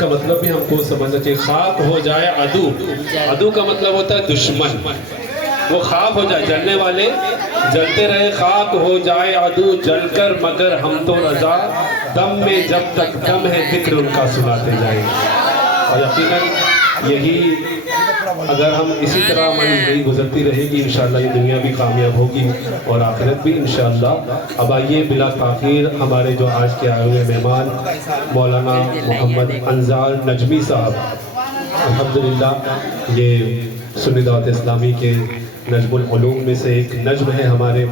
کا مطلب بھی ہم کو سمجھنا چاہیے. خاک ہو جائے عدو. عدو کا مطلب ہوتا ہے دشمن. وہ خاک ہو جائے, جلنے والے جلتے رہے. خاک ہو جائے عدو جل کر مگر ہم تو رضا, دم میں جب تک دم ہے ذکر ان کا سناتے جائیں. اور یقیناً یہی اگر ہم اسی طرح ہماری زندگی گزرتی رہے گی انشاءاللہ یہ دنیا بھی کامیاب ہوگی اور آخرت بھی انشاءاللہ. اب آئیے بلا تاخیر ہمارے جو آج کے آئے ہوئے مہمان مولانا محمد انزار نجمی صاحب, الحمدللہ یہ سنی دعوت اسلامی کے نجم العلوم میں سے ایک نجم ہے, ہمارے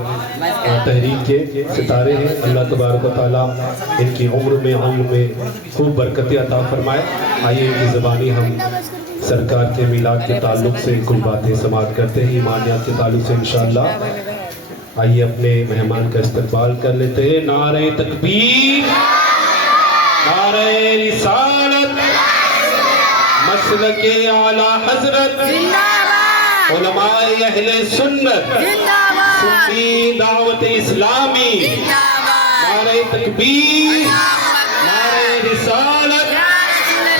تحریک کے ستارے ہیں. اللہ تبارک و تعالیٰ ان کی عمر میں علم میں خوب برکتیں عطا فرمائے. آئیے ان کی زبانی ہم سرکار کے میلاد کے تعلق سے کچھ باتیں سماعت کرتے ہیں, ایمانیات کے تعلق سے انشاءاللہ. آئیے اپنے مہمان کا استقبال کر لیتے ہیں. نعرہ تکبیر, نعرہ رسالت, مسلک اعلیٰ حضرت, علماء اہل سنت, سنی دعوت اسلامی. نعرہ تکبیر, نعرہ رسالت,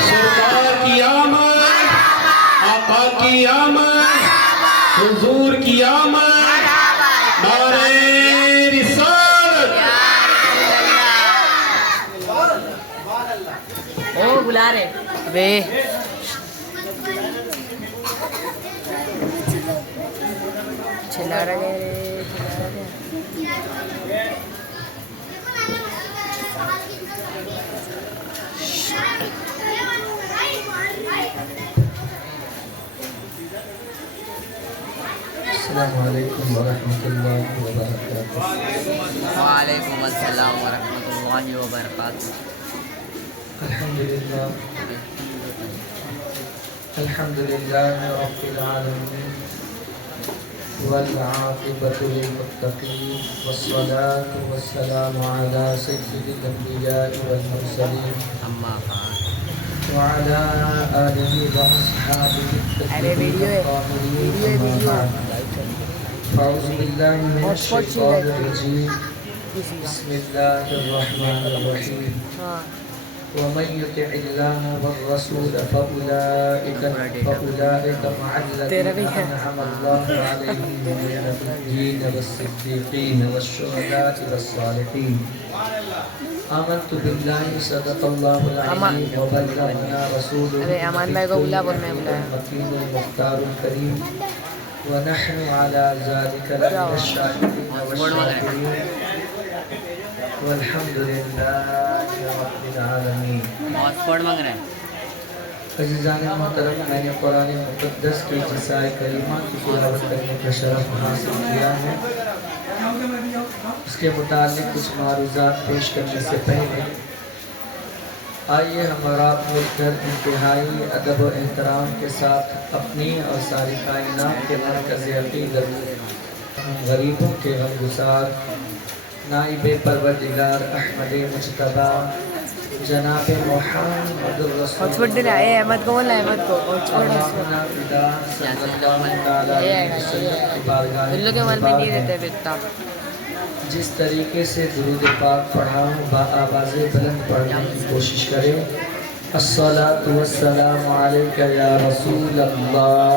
سرکار کی آمد, آقا کی آمد, حضور کی آمد. نعرہ رسالت. او بلا رہے بے چلا رہے. السلام علیکم ورحمۃ اللہ وبرکاتہ. وعلیکم السلام ورحمۃ اللہ وبرکاتہ. الحمدللہ الحمدللہ رب العالمین والعاقبۃ للمتقین والصلاة والسلام علی سید الانبیاء والمرسلین اما بعد. وعلى آلہ وأصحابہ الطیبین الطاہرین اما بعد. فاعوذ باللہ من الشیطان الرجیم. بسم اللہ الرحمن الرحیم. ومن يطع الله والرسول فأولئك مع الذين أنعم الله عليهم من النبيين والصديقين والشهداء والصالحين. آمنت بالله صدق الله العظيم وبلغنا رسوله المكين المختار الكريم ونحن على ذلك لمن الشاهدين والشاكرين والحمدللہ رب العالمین. عزیزان محترم, میں نے قرآن مقدس کے جزائے کریمہ کی تلاوت کرنے کا شرف حاصل کیا ہے. اس کے متعلق کچھ معروضات پیش کرنے سے پہلے آئیے ہمارا مل کر انتہائی ادب و احترام کے ساتھ اپنی اور ساری کائنات کے مرکز عقیدت غریبوں کے غمگسار نائب پروردگار احمد مجتبیٰ جناب محمد الرسول احمد کو بولا, احمد کو ان کے من میں نہیں رہتے بیٹا. جس طریقے سے درود پاک پڑھا ہوں با آواز بلند پڑھنے کی کوشش کریں. الصلاۃ والسلام علیک یا رسول اللہ,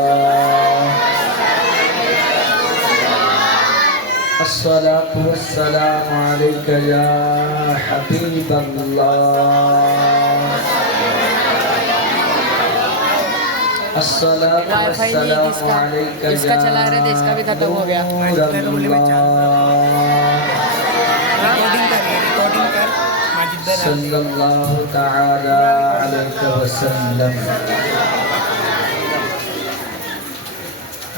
الصلاۃ والسلام علیک یا حبیب اللہ, الصلاۃ والسلام علیک اس کا چلا رہے تھے, اس کا بھی ختم ہو گیا. صلی اللہ تعالی علیہ وسلم.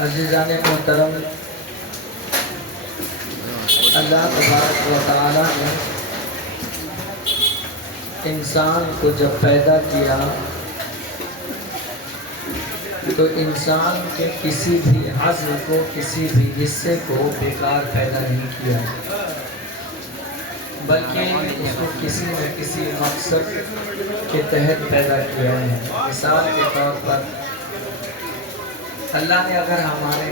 عزیزان محترم, اللہ تبارک و تعالی نے انسان کو جب پیدا کیا تو انسان کے کسی بھی عضو کو, کسی بھی حصے کو بیکار پیدا نہیں کیا, بلکہ اس کو کسی نہ کسی مقصد کے تحت پیدا کیا ہے. مثال کے طور پر اللہ نے اگر ہمارے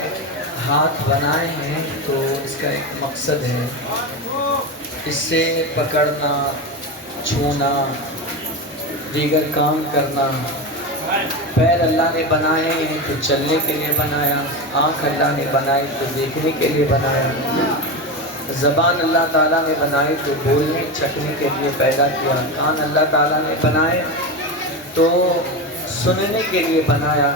ہاتھ بنائے ہیں تو اس کا ایک مقصد ہے. اس سے پکڑنا, چھونا, دیگر کام کرنا، پیر اللہ نے بنائے ہیں تو چلنے کے لیے بنایا، آنکھ اللہ نے بنائی تو دیکھنے کے لیے بنایا، زبان اللہ تعالیٰ نے بنائی تو بولنے چکنے کے لیے پیدا کیا، کان اللہ تعالیٰ نے بنائے تو سننے کے لیے بنایا۔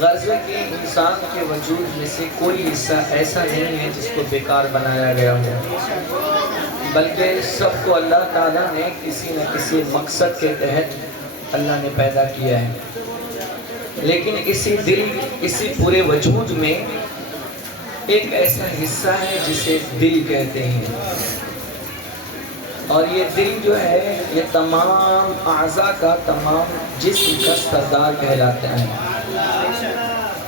غرض ہے کہ انسان کے وجود میں سے کوئی حصہ ایسا نہیں ہے جس کو بیکار بنایا گیا ہو، بلکہ سب کو اللہ تعالیٰ نے کسی نہ کسی مقصد کے تحت اللہ نے پیدا کیا ہے۔ لیکن اسی پورے وجود میں ایک ایسا حصہ ہے جسے دل کہتے ہیں، اور یہ دل جو ہے یہ تمام اعضاء کا، تمام جسم کا سردار کہلاتا ہے۔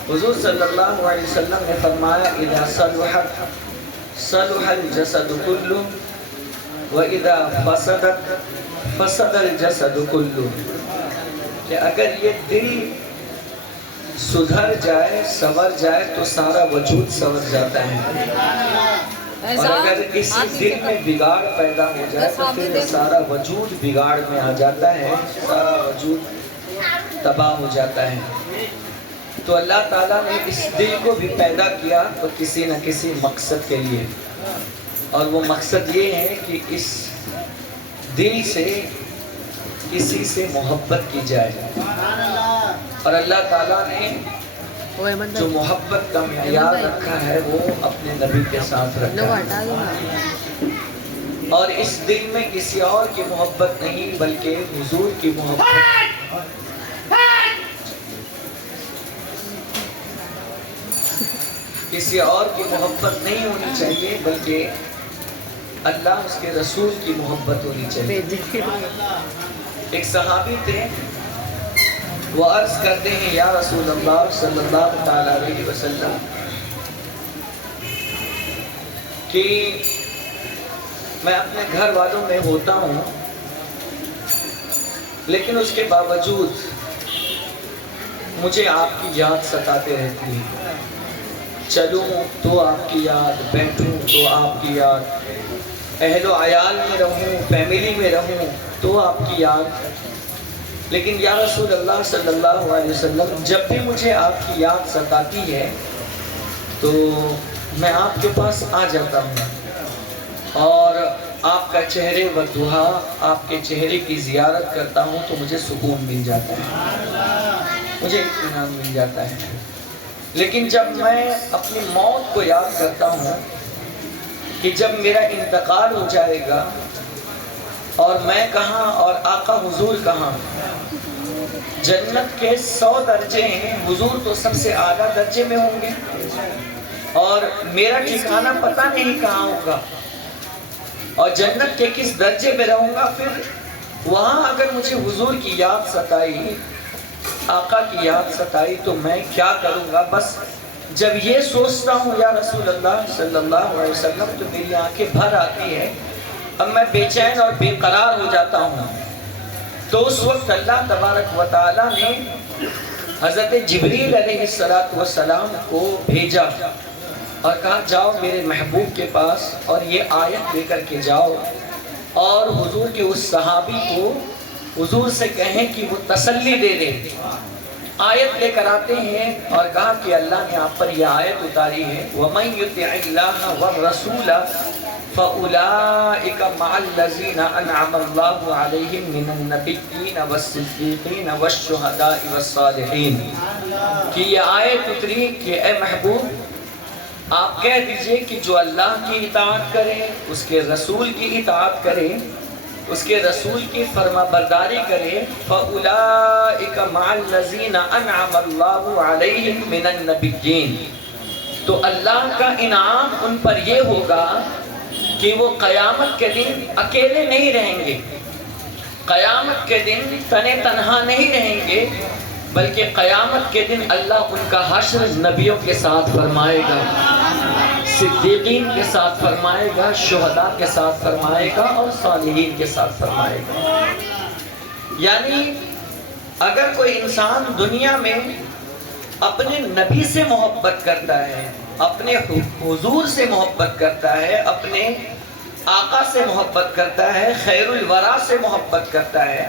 حضور صلی اللہ علیہ وسلم نے فرمایا اذا صلحت صلح الجسد كله واذا فسدت فسد الجسد كله، کہ اگر یہ دل سدھر جائے، سنور جائے تو سارا وجود سنور جاتا ہے، اور اگر اسی دل میں بگاڑ پیدا ہو جائے تو پھر سارا وجود بگاڑ میں آ جاتا ہے، سارا وجود تباہ ہو جاتا ہے۔ تو اللہ تعالیٰ نے اس دل کو بھی پیدا کیا تو کسی نہ کسی مقصد کے لیے، اور وہ مقصد یہ ہے کہ اس دل سے کسی سے محبت کی جائے، اور اللہ تعالیٰ نے جو محبت کا معیار رکھا ہے وہ اپنے نبی کے ساتھ رکھا ہے، اور اس دل میں کسی اور کی محبت نہیں بلکہ حضور کی محبت، کسی اور کی محبت نہیں ہونی چاہیے بلکہ اللہ اس کے رسول کی محبت ہونی چاہیے۔ ایک صحابی تھے، وہ عرض کرتے ہیں یا رسول اللہ صلی اللہ تعالیٰ علیہ وسلم کہ میں اپنے گھر والوں میں ہوتا ہوں لیکن اس کے باوجود مجھے آپ کی یاد ستاتے رہتی ہے، چلوں تو آپ کی یاد، بیٹھوں تو آپ کی یاد، اہل و عیال میں رہوں، فیملی میں رہوں تو آپ کی یاد، لیکن یا رسول اللہ صلی اللہ علیہ وسلم جب بھی مجھے آپ کی یاد ستاتی ہے تو میں آپ کے پاس آ جاتا ہوں اور آپ کا چہرے والضحا، آپ کے چہرے کی زیارت کرتا ہوں تو مجھے سکون مل جاتا ہے، مجھے اطمینان مل جاتا ہے۔ لیکن جب میں اپنی موت کو یاد کرتا ہوں کہ جب میرا انتقال ہو جائے گا اور میں کہاں اور آقا حضور کہاں، جنت کے 100 درجے ہیں، حضور تو سب سے اعلیٰ درجے میں ہوں گے اور میرا ٹھکانہ پتہ نہیں کہاں ہوگا، اور جنت کے کس درجے میں رہوں گا، پھر وہاں اگر مجھے حضور کی یاد ستائی، آقا کی یاد ستائی تو میں کیا کروں گا۔ بس جب یہ سوچتا ہوں یا رسول اللہ صلی اللہ علیہ وسلم تو میری آنکھیں بھر آتی ہیں، اب میں بے چین اور بے قرار ہو جاتا ہوں۔ تو اس وقت اللہ تبارک و تعالیٰ نے حضرت جبریل علیہ السلام کو بھیجا اور کہا جاؤ میرے محبوب کے پاس اور یہ آیت لے کر کے جاؤ، اور حضور کے اس صحابی کو حضور سے کہیں کہ وہ تسلی دے دے۔ آیت لے کر آتے ہیں اور کہا کہ اللہ نے آپ پر یہ آیت اتاری ہے وَمَن يُطِعِ اللَّهَ وَالرَّسُولَ فَأُولَٰئِكَ مَعَ الَّذِينَ أَنْعَمَ اللَّهُ عَلَيْهِم مِّنَ النَّبِيِّينَ وَالصِّدِّيقِينَ وَالشُّهَدَاءِ وَالصَّالِحِينَ کہ یہ آیت اتری کہ اے محبوب آپ کہہ دیجئے کہ جو اللہ کی اطاعت کرے، اس کے رسول کی اطاعت کرے، اس کے رسول کی فرما برداری کرے، فَأُولَٰئِكَ مَعَ الَّذِينَ أَنْعَمَ اللَّهُ عَلَيْهِم مِّنَ النَّبِيِّينَ، تو اللہ کا انعام ان پر یہ ہوگا کہ وہ قیامت کے دن اکیلے نہیں رہیں گے، قیامت کے دن تنے تنہا نہیں رہیں گے، بلکہ قیامت کے دن اللہ ان کا حشر نبیوں کے ساتھ فرمائے گا، صدیقین کے ساتھ فرمائے گا، شہداء کے ساتھ فرمائے گا اور صالحین کے ساتھ فرمائے گا۔ یعنی اگر کوئی انسان دنیا میں اپنے نبی سے محبت کرتا ہے، اپنے حضور سے محبت کرتا ہے، اپنے آقا سے محبت کرتا ہے، خیر الورا سے محبت کرتا ہے،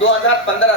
2015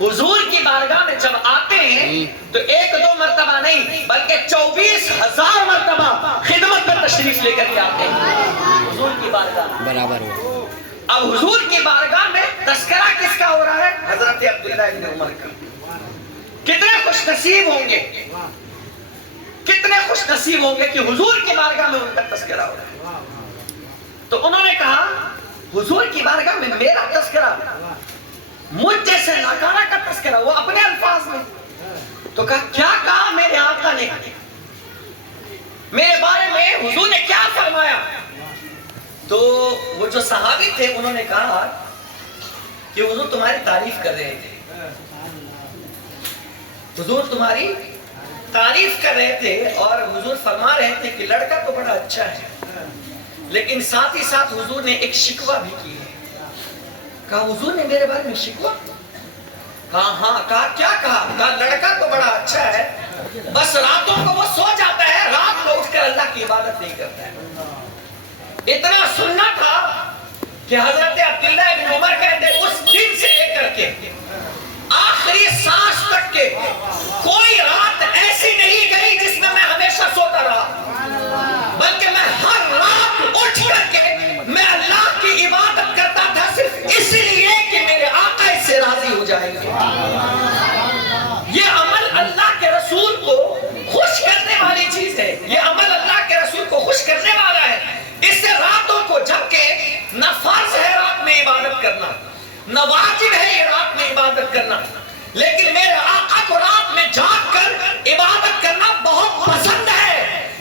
حضور کی بارگاہ میں جب آتے ہیں تو ایک دو مرتبہ نہیں بلکہ 24,000 مرتبہ خدمت میں تشریف لے کر کے آتے ہیں حضور کی بارگاہ میں. برابر ہو. اب حضور کی بارگاہ میں تذکرہ کس کا ہو رہا ہے؟ حضرت عبداللہ ابن عمر کا. کتنے خوش نصیب ہوں گے، کتنے خوش نصیب ہوں گے کہ حضور کی بارگاہ میں ان کا تذکرہ ہو رہا ہے. تو انہوں نے کہا حضور کی بارگاہ میں میرا تذکرہ، مجھ جیسے ناکارہ کا تذکرہ، وہ اپنے الفاظ میں. تو کہا کیا کہا میرے آقا نے، میرے بارے میں حضور نے کیا فرمایا؟ تو وہ جو صحابی تھے انہوں نے کہا کہ حضور تمہاری تعریف کر رہے تھے، حضور تمہاری تعریف کر رہے تھے، اور حضور فرما رہے تھے کہ لڑکا تو بڑا اچھا ہے، لیکن ساتھ ہی ساتھ حضور نے ایک شکوہ بھی کی ہے. کہا حضور نے میرے بارے میں شکوہ؟ کہا ہاں. کہا کیا کہا؟ کہا لڑکا تو بڑا اچھا ہے، بس راتوں کو وہ سو جاتا ہے، رات کو اٹھ کر اللہ کی عبادت نہیں کرتا ہے. اتنا سننا تھا کہ حضرت عبداللہ ابن عمر کہتے ہیں اس دن سے لے کر کے آخری سانس تک کے کوئی رات ایسی نہیں گئی جس میں ہمیشہ سوتا رہا، بلکہ میں ہر رات اٹھ کر کے میں اللہ کی عبادت کرتا تھا، صرف اس لیے کہ میرے آقا اس سے راضی ہو جائیں گے. یہ عمل اللہ کے رسول کو خوش کرنے والی چیز ہے، یہ عمل اللہ کے رسول کو خوش کرنے والا ہے. اس سے راتوں کو، جبکہ نہ فرض ہے رات میں عبادت کرنا، نہ واجب ہے یہ رات میں عبادت کرنا، لیکن میرے آقا کو رات میں جاگ کر عبادت کرنا بہت پسند ہے.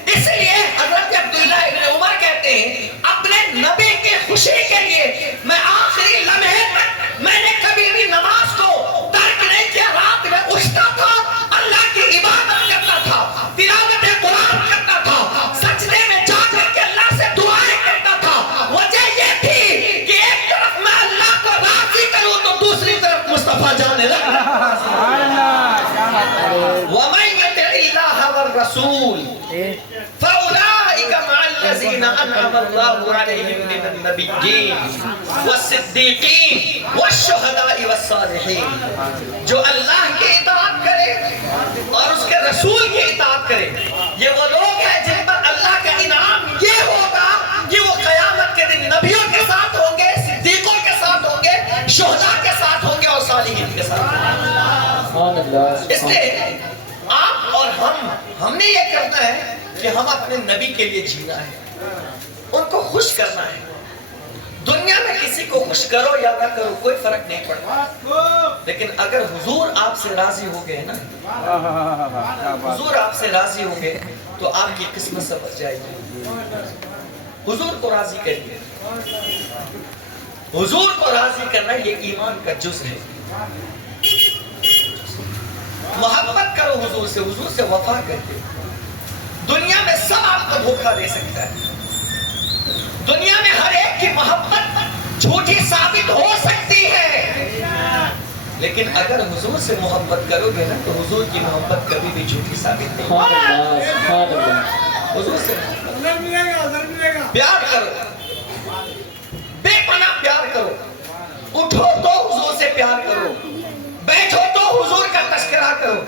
اس لیے حضرت عبداللہ ابن عمر کہتے ہیں اپنے نبی کی خوشی کے لیے میں آخری لمحے تک میں نے کبھی بھی نماز کو ترک نہیں کیا. رات میں اٹھتا تھا، اللہ کی عبادت کرتا تھا، تلاوت قرآن کرتا تھا، سجدے میں جا کر کے اللہ سے دعائیں کرتا تھا. وجہ یہ تھی کہ ایک طرف میں اللہ کو راضی کروں تو دوسری طرف مصطفیٰ جانے لگا. وَمَن يُطِعِ اللَّهَ وَالرَّسُولَ فَأُولَٰئِكَ مَعَ الَّذِينَ أَنْعَمَ اللَّهُ عَلَيْهِم مِّنَ النَّبِيِّينَ وَالصِّدِّيقِينَ وَالشُّهَدَاءِ وَالصَّالِحِينَ. جو اللہ کی اطاعت کرے اور اس کے رسول کی اطاعت کرے، یہ وہ لوگ ہیں جن پر اللہ کا انعام یہ ہوگا کہ وہ قیامت کے دن نبیوں کے ساتھ ہوں گے، صدیقوں کے ساتھ ہوں گے، شہداء کے ساتھ ہوں گے اور صالحین کے ساتھ ہوں گے. اس لیے آپ اور ہم نے یہ کرنا ہے کہ ہم اپنے نبی کے لیے جینا ہے، ان کو خوش کرنا ہے. دنیا میں کسی کو خوش کرو یا نہ کرو کوئی فرق نہیں پڑتا، لیکن اگر حضور آپ سے راضی ہو گئے نا، حضور آپ سے راضی ہو گئے تو آپ کی قسمت سمجھ جائے گی. حضور کو راضی کریے. حضور کو راضی کرنا یہ ایمان کا جز ہے. محبت کرو حضور سے وفا کرتے. دنیا میں سب آپ کو دھوکہ دے سکتا ہے، دنیا میں ہر ایک کی محبت جھوٹی ثابت ہو سکتی ہے، لیکن اگر حضور سے محبت کرو گے نا تو حضور کی محبت کبھی بھی جھوٹی ثابت نہیں ہوگی. حضور سے پیار کرو، بے پناہ پیار کرو. اٹھو تو حضور سے پیار کرو، بیٹھو تو حضور کا تذکرہ کرو،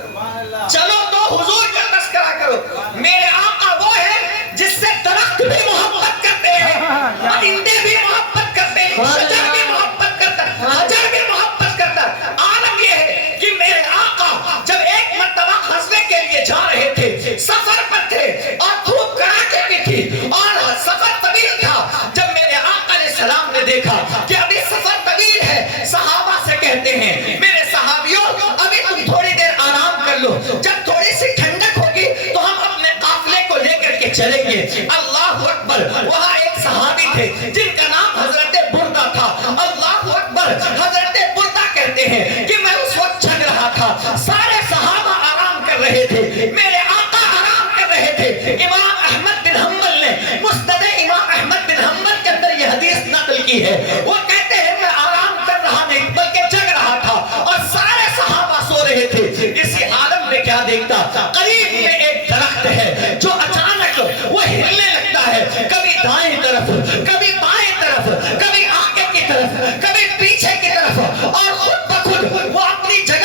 چلو تو حضور کا تذکرہ کرو. میرے آقا وہ ہے جس سے درخت بھی محبت کرتے ہیں، پرندے بھی محبت کرتے ہیں، شجر بھی محبت کرتا ہے، حجر بھی محبت کرتا ہے. عالم یہ ہے کہ میرے آقا جب ایک مرتبہ غزوے کے لیے جا رہے تھے، سفر پر تھے اور دھوپ کڑاکے بھی تھی اور سفر طویل تھا. جب میرے آقا علیہ السلام نے دیکھا کہ ابھی سفر طویل ہے، صحابہ سے کہتے ہیں میرے صحابیوں ابھی تم تھوڑی دیر آرام کر لو، جب تھوڑی سی ٹھنڈک ہوگی تو ہم اپنے قافلے کو لے کر کے چلیں گے. اللہ اکبر. وہاں ایک صحابی تھے جن کا نام حضرت بردہ تھا. اللہ اکبر. حضرت بردہ کہتے ہیں کہ میں اس وقت چھگ رہا تھا، سارے صحابہ آرام کر رہے تھے، میرے آقا آرام کر رہے تھے. امام احمد بن حنبل نے مسند امام احمد بن حنبل کے اندر یہ حدیث نقل کی ہے. وہ کہتے ہیں میں آرام کر رہا نہیں بلکہ جگ رہا تھا اور سارے صحابہ سو رہے تھے. اسی عالم میں کیا دیکھتا، قریب میں ایک درخت ہے جو اچانک وہ ہلنے لگتا ہے، کبھی دائیں طرف، کبھی بائیں طرف، کبھی آگے کی طرف، کبھی پیچھے کی طرف، اور خود بخود وہ اپنی جگہ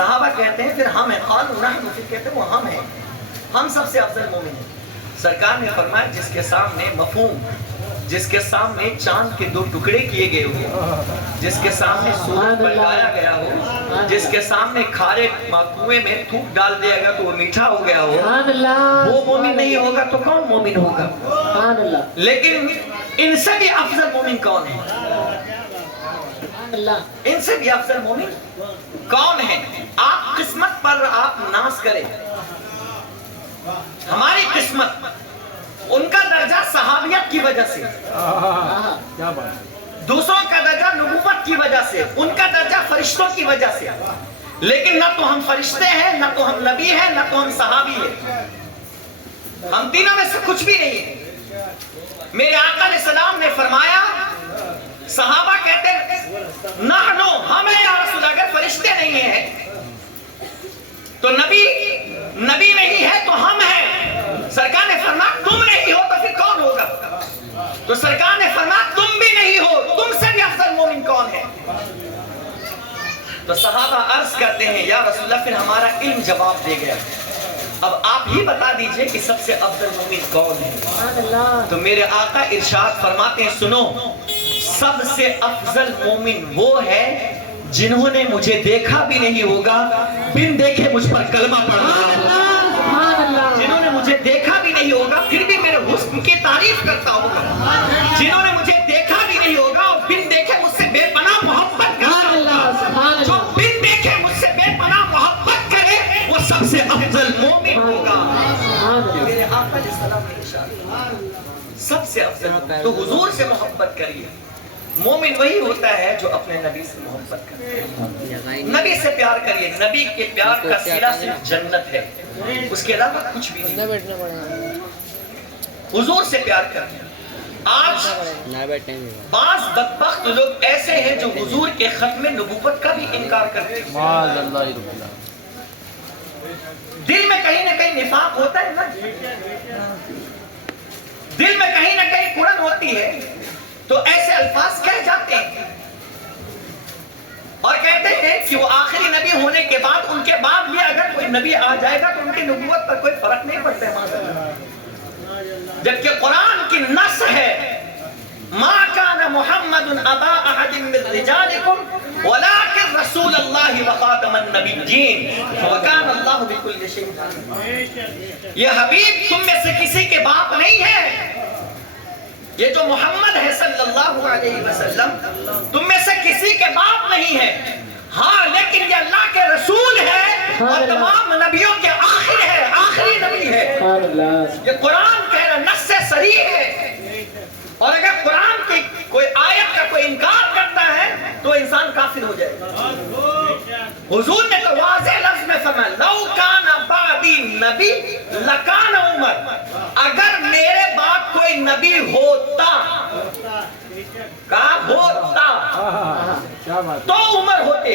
صحابہ کہتے ہیں پھر ہم ہیں، قالوا نحن، پھر کہتے ہیں وہ ہم ہیں، ہم سب سے افضل مومن ہیں۔ سرکار نے فرمایا جس کے سامنے مفہوم، جس کے سامنے چاند کے 2 ٹکڑے کیے گئے ہو، جس کے سامنے سورج پلٹایا گیا ہو، جس کے سامنے کھارے کنویں میں تھوک ڈال دیا گیا تو وہ میٹھا ہو گیا ہو، وہ مومن نہیں ہوگا تو کون مومن ہوگا؟ لیکن ان سے بھی افضل مومن کون ہے؟ ان سے بھی افضل مومن کون ہے؟ آپ قسمت پر آپ ناز کریں، ہماری قسمت، ان کا درجہ صحابیت کی وجہ سے، دوسروں کا درجہ نبوت کی وجہ سے، ان کا درجہ فرشتوں کی وجہ سے، لیکن نہ تو ہم فرشتے ہیں، نہ تو ہم نبی ہیں، نہ تو ہم صحابی ہیں، ہم تینوں میں سے کچھ بھی نہیں ہیں۔ میرے آقا علیہ السلام نے فرمایا، صحابہ کہتے ہیں نحنو، ہمیں یا رسول، اگر فرشتے نہیں ہیں تو نبی نہیں ہے تو ہم ہیں۔ سرکار نے فرمایا تم نہیں ہو تو پھر کون ہوگا؟ تو سرکار نے فرمایا تم بھی نہیں ہو، تم سے بھی افضل مومن کون ہے؟ تو صحابہ عرض کرتے ہیں یا رسول اللہ پھر ہمارا علم جواب دے گیا، اب آپ ہی بتا دیجئے کہ سب سے افضل مومن کون ہے؟ تو میرے آقا ارشاد فرماتے ہیں سنو، سب سے افضل مومن وہ ہے جنہوں نے مجھے دیکھا بھی نہیں ہوگا، بن دیکھے مجھ پر کلمہ پڑھ رہا ہوگا، جنہوں نے مجھے دیکھا بھی نہیں ہوگا پھر بھی میرے حسن کی تعریف کرتا ہوگا، جنہوں نے مجھے دیکھا بھی نہیں ہوگا اور بن دیکھے مجھ سے بے پناہ محبت کرتا ہوگا، جو بن دیکھے مجھ سے بے پناہ محبت کرے وہ سب سے افضل مومن ہوگا۔ میرے آقا علیہ السلام نے ارشاد سب سے افضل، تو حضور سے محبت کریے۔ مومن وہی ہوتا ہے جو اپنے نبی سے محبت کرتا ہے، نبی سے پیار کریے، نبی کے پیار کا صلہ صرف جنت ہے، اس کے علاوہ کچھ بھی نہیں۔ حضور سے پیار کریں۔ آج بعض بدبخت لوگ ایسے ہیں جو حضور کے ختم نبوت کا بھی انکار کرتے ہیں، دل میں کہیں نہ کہیں نفاق ہوتا ہے نا، دل میں کہیں نہ کہیں کڑن ہوتی ہے تو ایسے الفاظ کہہ جاتے ہیں اور کہتے ہیں کہ وہ آخری نبی ہونے کے بعد ان کے بعد بھی اگر کوئی نبی آ جائے گا تو ان کی نبوت پر کوئی فرق نہیں پڑتا ہے، جبکہ قرآن کی نص ہے ما کان محمد ابا احد من رجالکم ولکن رسول اللہ وخاتم النبیین وکان اللہ بکل شیء علیم۔ یہ حبیب تم میں سے کسی کے باپ نہیں ہے، یہ جو محمد ہے صلی اللہ علیہ وسلم تم میں سے کسی کے باپ نہیں ہے، ہاں لیکن یہ اللہ کے رسول ہے اور تمام نبیوں کے آخر ہے، آخری نبی ہے۔ یہ قرآن کہہ رہا نص سے صریح ہے، اور اگر قرآن کی کوئی آیت کا کوئی انکار کرتا ہے تو انسان کافر ہو جائے گا۔ حضور نے تو واضح لفظ میں فرمایا لو کان بعدی نبی لکان عمر، اگر میرے بعد کوئی نبی ہوتا، کہا ہوتا تو عمر ہوتے،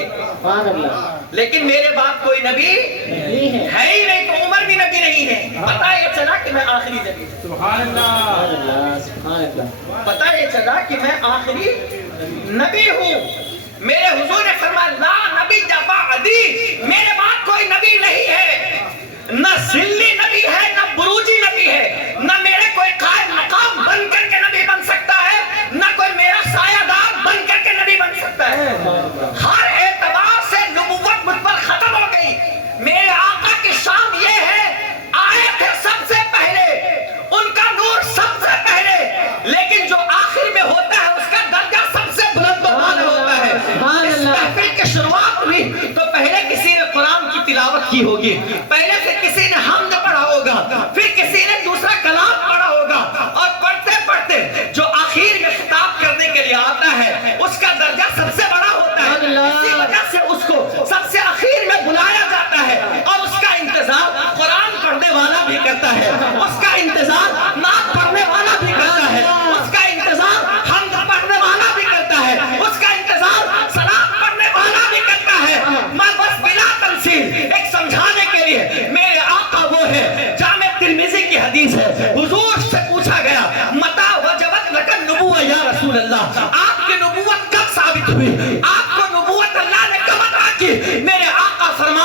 لیکن میرے بعد کوئی نبی ہے ہی نہیں تو عمر بھی نبی نہیں ہے۔ پتہ یہ چلا کہ میں آخری نبی ہوں، سبحان اللہ، پتہ یہ چلا کہ میں آخری نبی ہوں۔ میرے حضور نے فرمایا لا نبی بعدی، میرے بعد کوئی نبی نہیں ہے، نہ ذلی نبی ہے نہ بروجی نبی ہے، نہ میرے کوئی قائم مقام بن کر کے نبی بن سکتا ہے، نہ کوئی میرا سایہ دار بن کر کے نبی بن سکتا ہے۔ ہر اعتبار سے نبوت مجھ پر ختم ہو گئی۔ میرے آقا کی شان یہ ہے آئے تھے سب سے پہلے، ان کا نور سب سے پہلے، لیکن جو آخر میں ہوتا ہے اس کا درجہ سب سے بلند و بالا ہوتا ہے۔ اس محفل کی شروعات ہوئی تو پہلے کسی نے قرآن کی تلاوت کی ہوگی، پہلے پھر کسی نے حمد پڑھا ہوگا، پھر کسی نے دوسرا کلام پڑھا ہوگا، اور پڑھتے پڑھتے جو آخر میں خطاب کرنے کے لیے آتا ہے اس کا درجہ سب سے بڑا ہوتا ہے، اسی وجہ سے اس کو سب سے آخر میں بلایا جاتا ہے، اور اس کا انتظار قرآن پڑھنے والا بھی کرتا ہے، اس کا انتظار نعت پڑھنے والا بھی کرتا ہے، اس کا انتظار حمد پڑھنے والا بھی کرتا ہے، اس کا انتظار صلاۃ پڑھنے والا بھی کرتا ہے۔ میں بس بلا تمثیل ایک سمجھانے کے لیے، میرے آقا وہ ہے، جامع ترمذی کی حدیث ہے، حضور سے پوچھا گیا متا وجبت لک النبوۃ یا رسول اللہ، آپ کی نبوت کب ثابت ہوئی، آپ کو نبوت اللہ نے کب عطا کی؟ میرے آقا فرمایا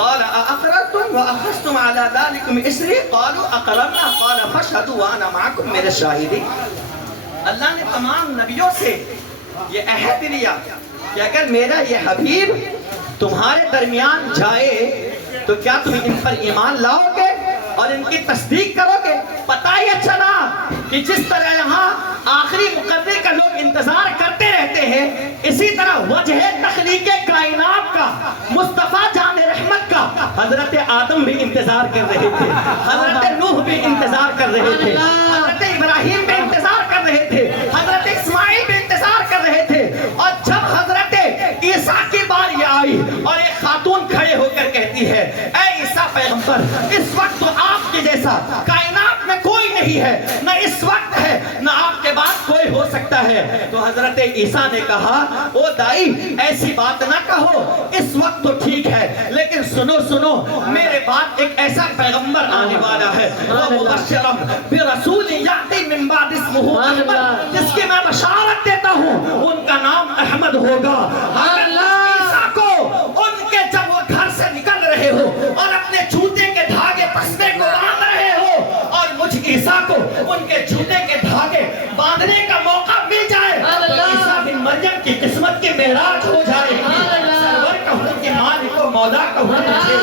قال أأقررتم وأخذتم على ذلكم إسري قالوا أقررنا قال فاشهدوا وأنا معكم من الشاهدين اللہ نے تمام نبیوں سے یہ عہد لیا کہ اگر میرا یہ حبیب تمہارے درمیان جائے تو کیا تم ان پر ایمان لاؤ گے اور ان کی تصدیق کرو گے؟ پتہ یہ چلا کہ جس طرح یہاں آخری مقرر کا لوگ انتظار کرتے رہتے ہیں اسی طرح وجہ تخلیق کائنات کا مصطفیٰ جان رحمت کا حضرت آدم بھی انتظار کر رہے تھے، حضرت نوح بھی انتظار کر رہے تھے، حضرت ابراہیم بھی انتظار کر رہے تھے، حضرت اسماعیل بھی انتظار کر رہے تھے۔ اور جب حضرت عیسیٰ کی باری آئی اور ایک خاتون کھڑے ہو کر کہتی ہے اے عیسیٰ پیغمبر اس وقت تو آپ کے جیسا کائنات میں کوئی نہیں ہے، نہ اس وقت ہے نہ آپ کے بعد کوئی ہو سکتا ہے، تو حضرت عیسیٰ نے کہا او دائی ایسی بات نہ کہو، اس وقت تو ٹھیک ہے لیکن سنو سنو میرے بعد ایک ایسا پیغمبر آنے والا ہے وَمُبَشِّرًا بِرَسُولٍ يَأْتِي مِن بَعْدِ اسْمُهُ أَحْمَدُ، جس کی میں بشارت دیتا ہوں ان کا نام احمد ہوگا۔ عیسیٰ کو ان کے جب وہ گھر سے نکل رہے ہو اور اپنے جوتے کے دھاگے پسنے کو باندھ رہے ہو اور مجھ عیسیٰ کو ان کے جوتے کے دھاگے باندھنے کا موقع مل جائے تو عیسیٰ بن مریم کی قسمت کی معراج ہو جائے گی۔ سرور کہوں کہ مالک و مولا کہوں تجھے،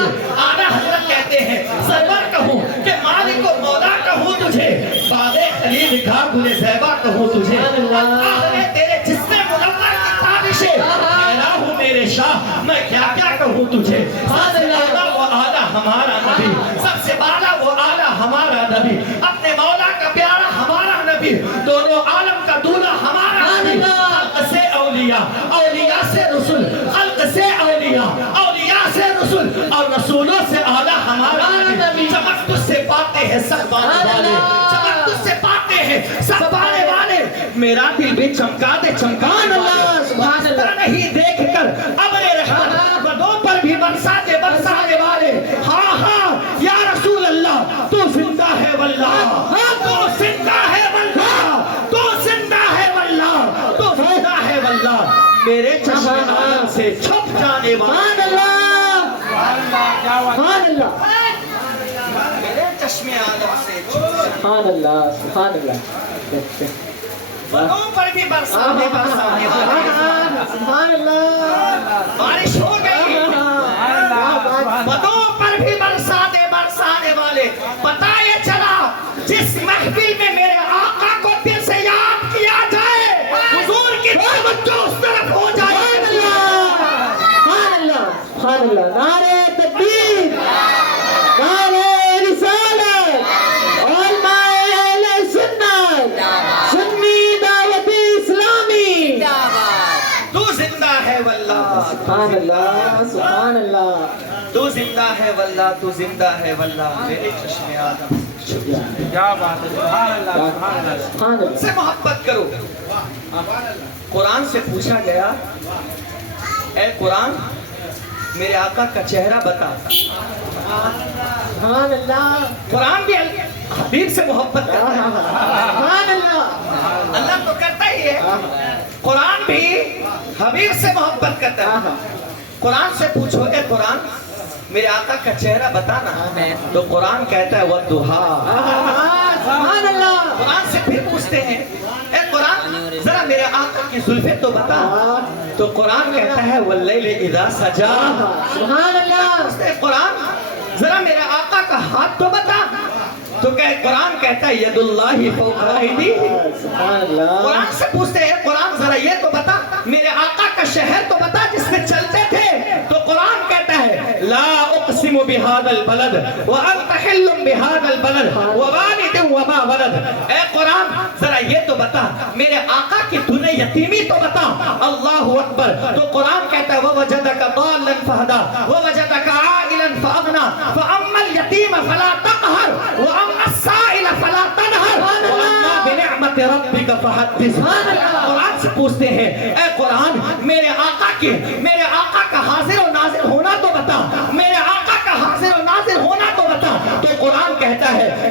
اعلیٰ حضرت کہتے ہیں سرور کہوں کہ مالک و مولا کہوں تجھے، باغ خلیل کا گل زیبا کہوں تجھے، آخر تیرے جسم منور کی تابشیں میرا ہوں میرے شاہ، میں کیا کیا کہوں تجھے۔ سب سے اعلیٰ وہ اعلیٰ ہمارا نبی، سب سے بالا وہ اعلیٰ ہمارا نبی، اپنے مولا کا پیارا ہمارا نبی، دونوں عالم کا دولہ ہمارا نبی، خلق سے اولیاء، اولیاء سے رسول، خلق سے اولیاء، اولیاء سے رسول اور رسولوں سے اعلیٰ ہمارا نبی۔ چمک تجھ سے پاتے ہیں سب پانے والے، چمک تجھ سے پاتے ہیں سب پانے والے، میرا دل بھی چمکا دے چمکان والے، واسطہ نہیں دیکھ کر ابر رحمت بدوں پر بھی برساتے برسانے والے۔ ہاں ہاں یا رسول اللہ تو زندہ ہے واللہ، تو زندہ ہے واللہ، تو زندہ ہے واللہ، تو زندہ ہے واللہ، میرے چشم عالم سے چھپ جانے والا، میرے چشم عالم سے چھپ جانے بدوں پر بھی برسانے برسانے والے، بارش ہو گئی بدوں پر بھی برسانے برسانے والے۔ پتہ یہ چلا جس محفل میں میرے آقا کو دل سے یاد کیا جائے حضور کی توجہ اس طرف ہو جائے۔ نعرہ تکبیر، نعرہ رسالت، علماء اہل سنت، سنی دعوت اسلامی، تو زندہ ہے واللہ، سبحان اللہ سبحان اللہ۔ تو زندہ ہے واللہ، تو زندہ ہے واللہ، میرے چشم آدم سبحان اللہ۔ سے محبت کرو۔ قرآن سے پوچھا گیا اے قرآن میرے آقا کا چہرہ بتا، سبحان اللہ قرآن بھی حبیب سے محبت کرتا ہے، سبحان اللہ۔ اللہ تو کرتا ہی ہے، قرآن بھی حبیب سے محبت کرتا ہے۔ قرآن سے پوچھو اے قرآن میرے آقا کا چہرہ بتانا، تو قرآن کہتا ہے وَالضُّحَىٰ، سبحان اللہ۔ قرآن سے پھر پوچھتے ہیں اے قرآن ذرا میرے آقا کی زلفیں تو بتا، تو قرآن کہتا ہے وَاللَّيْلِ إِذَا سَجَىٰ، سبحان اللہ۔ قرآن ذرا میرے آقا کا ہاتھ تو بتا، تو قرآن کہتا ہے ید اللہ فوق ایدیہم، سبحان اللہ۔ قرآن سے پوچھتے ہیں قرآن ذرا یہ تو بتا میرے آقا کا شہر تو بتا جس میں چلتے تھے، تو قرآن کہتا ہے لا اقسم بهذا البلد وانت حل بهذا البلد ووالد وما ولد۔ اے قرآن ذرا یہ تو بتا میرے آقا کی دھن یتیمی تو بتا، اللہ اکبر۔ تو قرآن کہتا ہے ووجدک ضالا فہدی ووجدک عائلا فاغنی فاما اليتیم فلا تقہر واما السائل فلا تنہر واما بنعمت ربک فحدث۔ قرآن سے پوچھتے ہیں اے قرآن میرے آقا کا حاضر و ناظر ہونا تو بتا، میرے آقا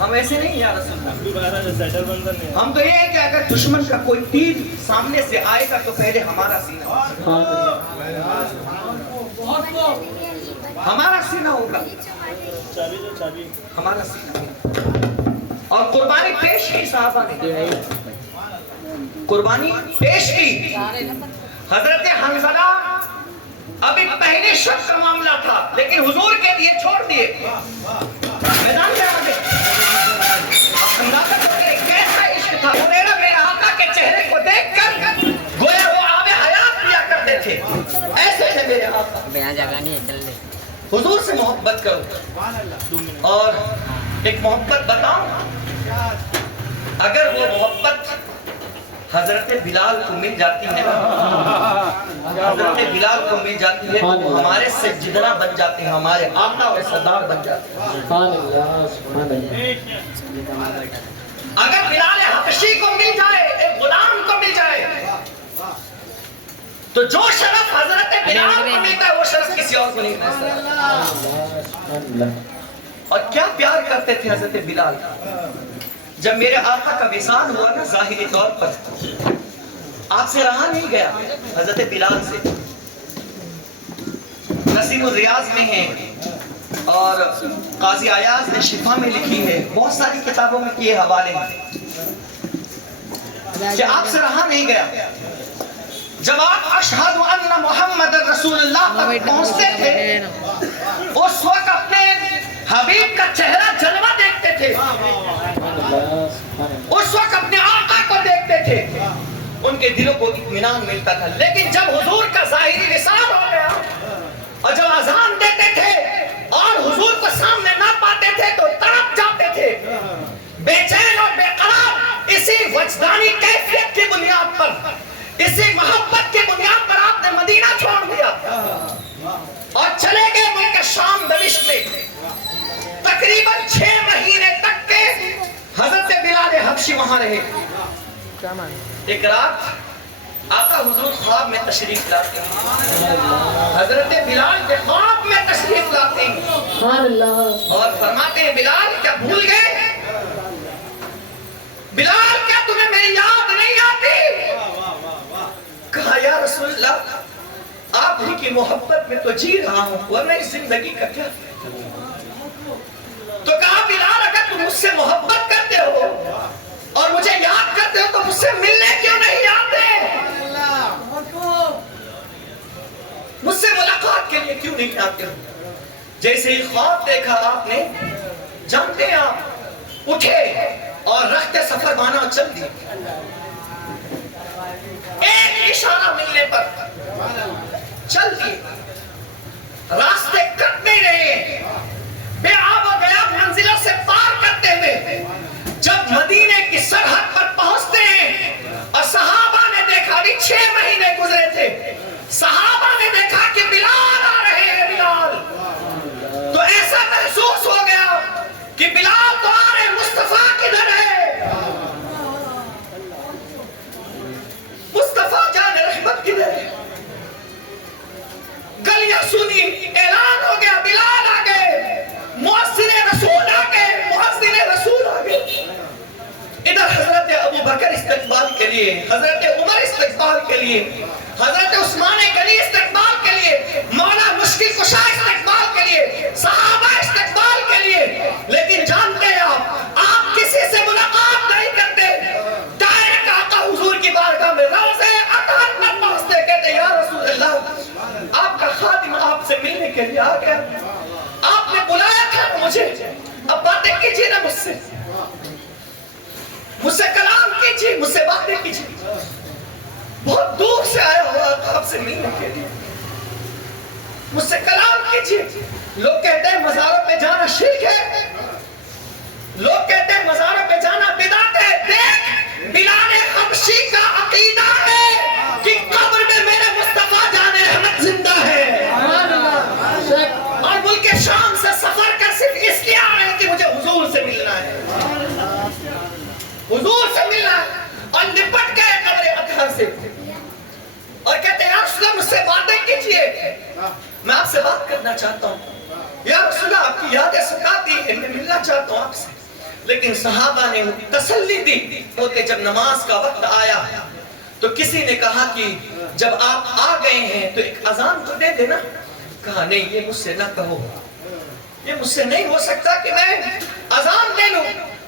ہم ایسے نہیں یا رسول اللہ. ہم تو یہ ہے کہ اگر دشمن کا کوئی تیر سامنے سے آئے گا تو پہلے ہمارا سینہ ہوگا, ہمارا سینہ. اور قربانی پیش کی صحابہ نے, قربانی پیش کی. حضرت حنظلہ ابھی پہلے شخص کا معاملہ تھا لیکن حضور کے لیے چھوڑ دیے, میدان میں آ گئے. اندازہ کریں کیسا عشق تھا. ہریرہ میرے آقا کے چہرے کو دیکھ کر گویا وہ آب حیات لیا کرتے تھے. ایسے تھے میرے آقا. بیاں جگہ نہیں ہے, چل لے. حضور سے محبت کرو. اور ایک محبت بتاؤں, اگر وہ محبت حضرت بلال کو مل جاتی ہے, حضرت بلال کو مل جاتی ہے تو وہ ہمارے سجدہ بن جاتے ہیں, ہمارے آقا اور سردار بن جاتے ہیں. اگر بلال حبشی کو مل جائے, ایک غلام کو مل جائے, تو جو شرف حضرت بلال کو ملتا ہے وہ شرف کسی اور کو نہیں ملتا. اور کیا پیار کرتے تھے حضرت بلال. جب میرے آقا کا وصال ہوا نا ظاہری طور پر, آپ سے رہا نہیں گیا حضرت بلال سے. نسیم الریاض میں ہے اور قاضی ایاز نے شفا میں لکھی ہے, بہت ساری کتابوں میں یہ حوالے ہیں کہ آپ سے رہا نہیں گیا. جب آپ اشہد ان محمد رسول اللہ تک پہنچتے تھے اس وقت اپنے حبیب کا چہرہ جلوہ دیکھتے تھے, اس وقت اپنے آقا کو دیکھتے تھے, ان کے دلوں کو اطمینان ملتا تھا. لیکن جب حضور کا ظاہری وصال ہو گیا اور جب اذان دیتے تھے اور حضور کو سامنے نہ پاتے تھے تو تڑپ جاتے تھے, بے چین اور بے قرار. اسی وجدانی کیفیت کی بنیاد پر, اسی محبت کی بنیاد پر آپ نے مدینہ چھوڑ دیا اور چلے گئے ملک شام دمشق میں. تقریباً 6 مہینے تک کے حضرت بلال حبشی وہاں رہے. ایک رات آقا حضور خواب میں تشریف لاتے ہیں, حضرت بلال کے خواب میں تشریف لاتے ہیں اور فرماتے ہیں بلال کیا بھول گئے, بلال کیا تمہیں میری یاد نہیں آتی. کہا یا رسول اللہ آپ ہی کی محبت میں تو جی رہا ہوں ورنہ اس زندگی کا کیا. تو کہا بلال اگر تم مجھ سے محبت کرتے ہو اور مجھے یاد کرتے ہو تو مجھ سے ملنے کیوں نہیں آتے, مجھ سے ملاقات کے لیے کیوں نہیں آتے ہو. جیسے ہی خواب دیکھا آپ نے, جانتے ہیں آپ اٹھے اور رخت سفر بانا اور چل دیے. ایک اشارہ ملنے پر چل دیے, راستے کٹ نہیں رہے, بے آب و غیاب منزلوں سے پار کرتے ہوئے جب مدینے کی سرحد پر پہنچتے ہیں اور صحابہ نے دیکھا, ابھی 6 مہینے گزرے تھے, صحابہ نے دیکھا کہ بلال آ رہے ہیں بلال, تو ایسا محسوس ہو گیا کہ بلال تو آ رہے, مصطفیٰ کدھر ہے, مصطفیٰ جان رحمت کدھر ہے. گلیاں سنی, اعلان ہو گیا بلال آ گئے, مؤذن رسول آ گئے, مؤذن رسول آ گئے. ادھر حضرت ابو بکر استقبال کے لیے, حضرت عمر استقبال کے لیے, حضرت عثمان غنی استقبال کے لیے, مولا مشکل کشا استقبال کے لیے, صحابہ استقبال کے لیے. لیکن جانتے ہیں آپ کسی سے ملاقات نہیں کرتے, ڈائریکٹ آقا حضور کی بارگاہ میں روضے اطہر پر پہنچتے, کہتے یا رسول اللہ آپ کا خادم آپ سے ملنے کے لیے آ گیا, آپ نے بلایا تھا مجھے, اب باتیں کیجئے نا مجھ سے کلام کیجئے, مجھ سے باتیں کیجئے. بہت دور سے آیا ہوا آپ سے ملنے کے لیے, مجھ سے کلام کیجئے. لوگ کہتے ہیں مزاروں پہ جانا شرک ہے, لوگ کہتے ہیں مزاروں پہ جانا بدعت ہے. دیکھ بلال حبشی کا عقیدہ ہے کہ قبر میں میرے مصطفیٰ جان رحمت زندہ ہے, اور ملک شام سے سفر کر صرف اس لیے آ رہے ہیں کہ مجھے حضور سے ملنا ہے, حضور سے ملنا ہے. اور نپٹ گئے قبر اطہر سے اور کہتے ہیں یا رسول اللہ مجھ سے باتیں کیجئے, میں آپ سے بات کرنا چاہتا ہوں. یا رسول اللہ آپ کی یادیں ستاتی ہیں, میں ملنا چاہتا ہوں آپ سے. لیکن صحابہ نے تسلی دی ہوتے جب نماز کا وقت آیا تو کسی نے کہا کہ جب آپ آ گئے ہیں تو ایک اذان تو دے دینا. کہا نہیں یہ مجھ سے نہ کہو, یہ مجھ سے نہیں ہو سکتا کہ میں اذان دے لوں.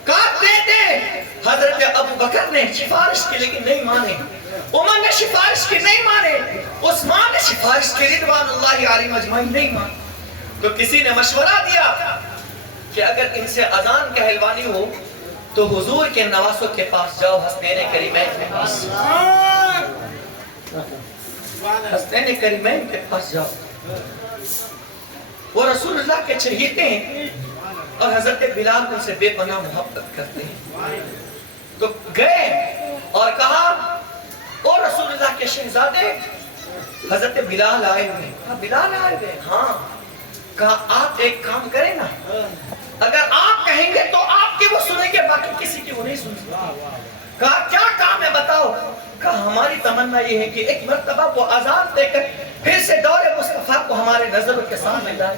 کہا دے دے. حضرت ابو بکر نے سفارش کی لیکن نہیں مانے, عمر نے سفارش کی نہیں مانے, عثمان نے سفارش کی رضوان اللہ علیہ مجمعین نہیں مانے. تو کسی نے مشورہ دیا کہ اگر ان سے اذان کہلوانی ہو تو حضور کے نواسوں کے پاس جاؤ, حسنین کریمین کے پاس, حسنین کریمین کے پاس جاؤ. وہ رسول اللہ کے چہیتے ہیں اور حضرت بلال ان سے بے پناہ محبت کرتے ہیں. تو گئے اور کہا او رسول اللہ کے شہزادے, حضرت بلال آئے ہوئے. کہا بلال آئے ہوئے؟ ہاں. کہا آپ ایک کام کریں نا, اگر آپ کہیں گے تو آپ کی وہ سنیں گے, باقی کسی کی وہ نہیں سنیں گے. کہا کیا کام ہے بتاؤ. کہا ہماری تمنا یہ ہے کہ ایک مرتبہ وہ اذان دے کر پھر سے دور مصطفیٰ کو ہمارے نظروں کے سامنے لائے,